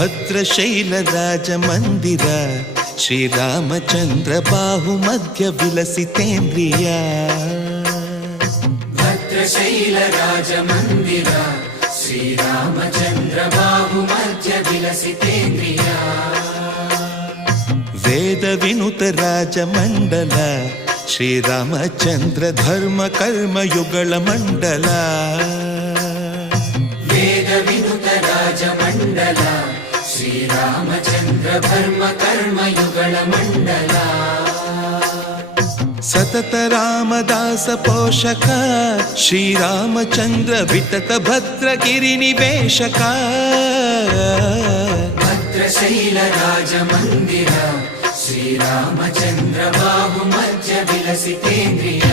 ಭದ್ರಶೈಲ ರಾಜ ಮಂದಿರ ಶ್ರೀರಾಮಚಂದ್ರ ಬಾಹು ಮಧ್ಯ ವಿಲಸಿತೇಂದ್ರಿಯ ಭದ್ರಶೈಲ ರಾಜ ಮಂದಿರ ಶ್ರೀರಾಮಚಂದ್ರ ಬಾಹು ಮಧ್ಯ ವಿಲಸಿತೇಂದ್ರಿಯ ವೇದ ವಿನುತ ರಾಜ ಮಂಡಲ ಶ್ರೀರಾಮಚಂದ್ರ ಧರ್ಮ ಕರ್ಮ ಯುಗಳ ಮಂಡಲ ವೇದ ವಿನುತ ರಾಜ ಮಂಡಲ ಶ್ರೀರಾಮಚಂದ್ರ ಧರ್ಮ ಕರ್ಮ ಯುಗಳ ಮಂಡಲ ಸತತ ರಾಮದಾಸ ಪೋಷಕ ಶ್ರೀರಾಮಚಂದ್ರ ವಿತತ ಭದ್ರಗಿರಿ ನಿವೇಶಕ ಭದ್ರಶೈಲ ರಾಜ ಮಂದಿರ ಶ್ರೀರಾಮಚಂದ್ರ ಬಾಹು ಮಧ್ಯ ವಿಲಸಿತೇಂದ್ರಿಯ